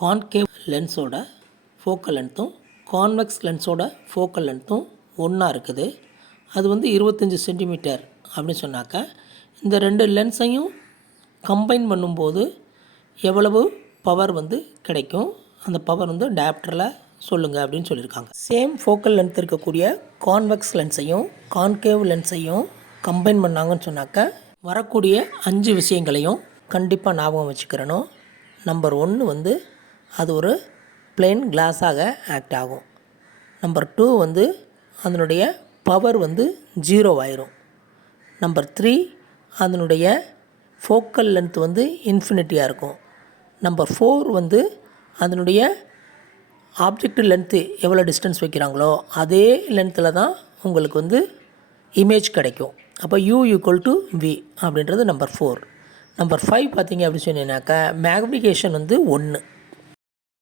Concave லென்ஸோட focal லென்த்தும் convex லென்ஸோட focal லென்த்தும் ஒன்றா இருக்குது. அது வந்து 25 சென்டிமீட்டர் அப்படின்னு சொன்னாக்கா, இந்த ரெண்டு லென்ஸையும் கம்பைன் பண்ணும்போது எவ்வளவு பவர் வந்து கிடைக்கும், அந்த பவர் வந்து டயாப்டரில் சொல்லுங்கள் அப்படின்னு சொல்லியிருக்காங்க. சேம் ஃபோக்கல் லென்த் இருக்கக்கூடிய கான்வெக்ஸ் லென்ஸையும் கான்கேவ் லென்ஸையும் கம்பைன் பண்ணாங்கன்னு சொன்னாக்கா, வரக்கூடிய 5 விஷயங்களையும் கண்டிப்பாக ஞாபகம் வச்சுக்கிறணும். நம்பர் 1 வந்து அது ஒரு பிளெயின் கிளாஸாக ஆக்ட் ஆகும். நம்பர் 2 வந்து அதனுடைய பவர் வந்து 0 ஆயிரும். நம்பர் 3 அதனுடைய ஃபோக்கல் லென்த் வந்து இன்ஃபினிட்டியாக இருக்கும். நம்பர் 4 வந்து அதனுடைய ஆப்ஜெக்ட் லென்த்து எவ்வளோ டிஸ்டன்ஸ் வைக்கிறாங்களோ அதே லென்த்தில் தான் உங்களுக்கு வந்து இமேஜ் கிடைக்கும். அப்போ U=V அப்படின்றது நம்பர் 4. நம்பர் 5 பார்த்தீங்க அப்படின்னு சொன்னீங்கன்னாக்கா மேக்னிஃபிகேஷன் வந்து 1.